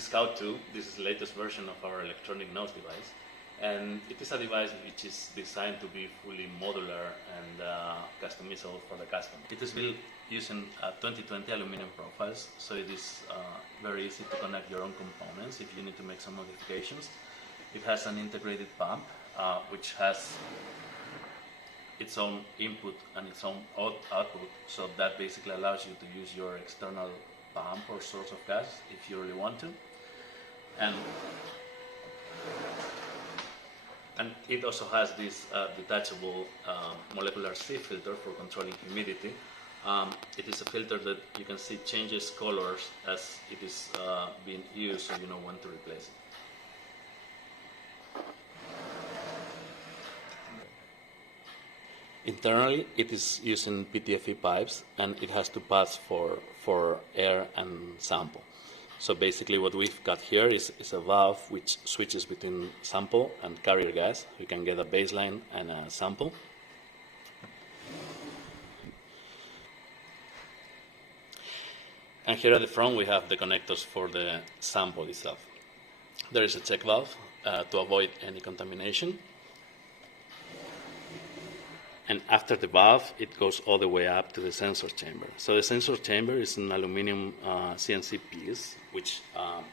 Scout2. This is the latest version of our electronic nose device, and it is a device which is designed to be fully modular and customizable for the customer. It is built using 2020 aluminum profiles, so it is very easy to connect your own components if you need to make some modifications. It has an integrated pump which has its own input and its own output, so that basically allows you to use your external pump or source of gas if you really want to. And it also has this detachable molecular sieve filter for controlling humidity. It is a filter that you can see changes colors as it is being used, so you know when to replace it. Internally, it is using PTFE pipes, and it has to pass for air and sample. So basically what we've got here is a valve which switches between sample and carrier gas. You can get a baseline and a sample. And here at the front we have the connectors for the sample itself. There is a check valve to avoid any contamination. And after the valve, it goes all the way up to the sensor chamber. So the sensor chamber is an aluminum CNC piece, which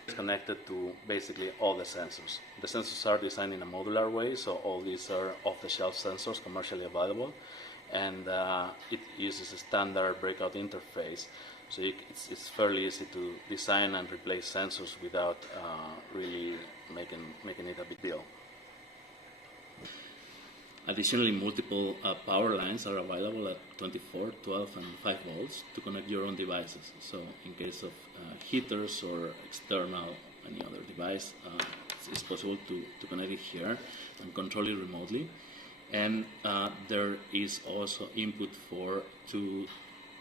is connected to basically all the sensors. The sensors are designed in a modular way, so all these are off-the-shelf sensors commercially available. And it uses a standard breakout interface. So it's fairly easy to design and replace sensors without really making it a big deal. Additionally, multiple power lines are available at 24, 12, and 5 volts to connect your own devices. So in case of heaters or external any other device, it's possible to connect it here and control it remotely. And there is also input for 2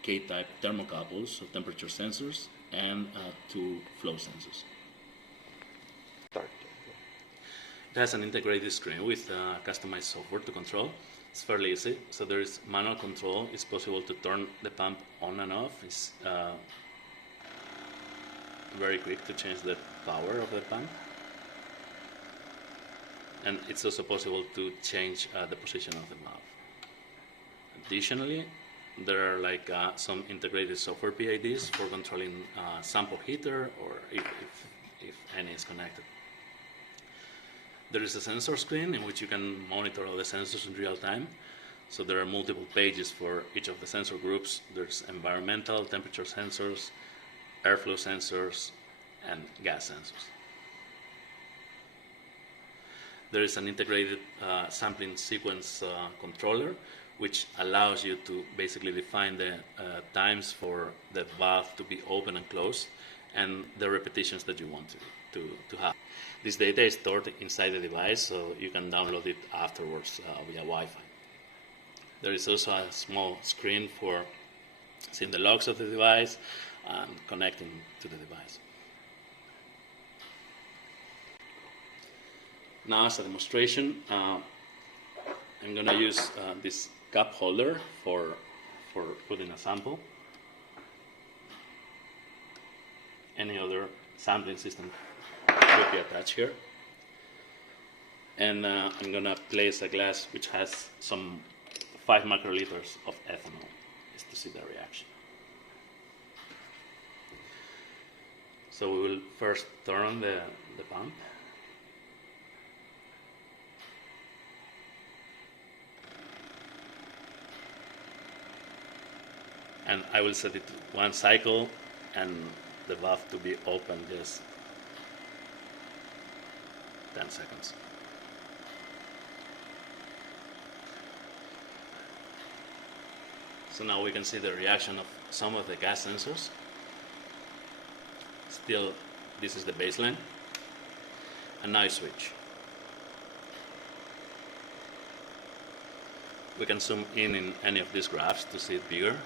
K-type thermocouples, so temperature sensors, and 2 flow sensors. It has an integrated screen with customized software to control. It's fairly easy. So there is manual control. It's possible to turn the pump on and off. It's very quick to change the power of the pump. And it's also possible to change the position of the valve. Additionally, there are some integrated software PIDs for controlling sample heater or if any is connected. There is a sensor screen in which you can monitor all the sensors in real time. So there are multiple pages for each of the sensor groups. There's environmental, temperature sensors, airflow sensors, and gas sensors. There is an integrated sampling sequence controller, which allows you to basically define the times for the valve to be open and closed and the repetitions that you want to have. This data is stored inside the device, so you can download it afterwards via Wi-Fi. There is also a small screen for seeing the logs of the device and connecting to the device. Now, as a demonstration, I'm going to use this cup holder for putting a sample. Any other sampling system could be attached here. And I'm going to place a glass which has some 5 microliters of ethanol, just to see the reaction. So we will first turn on the pump. And I will set it to 1 cycle and the valve to be open just 10 seconds. So now we can see the reaction of some of the gas sensors. Still, this is the baseline. And now I switch. We can zoom in any of these graphs to see it bigger.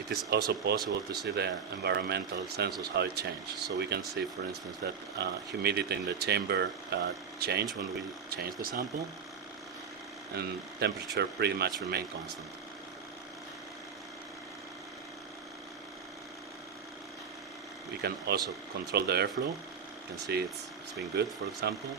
It is also possible to see the environmental sensors, how it changed. So we can see, for instance, that humidity in the chamber changed when we change the sample, and temperature pretty much remained constant. We can also control the airflow. You can see it's been good for the sample.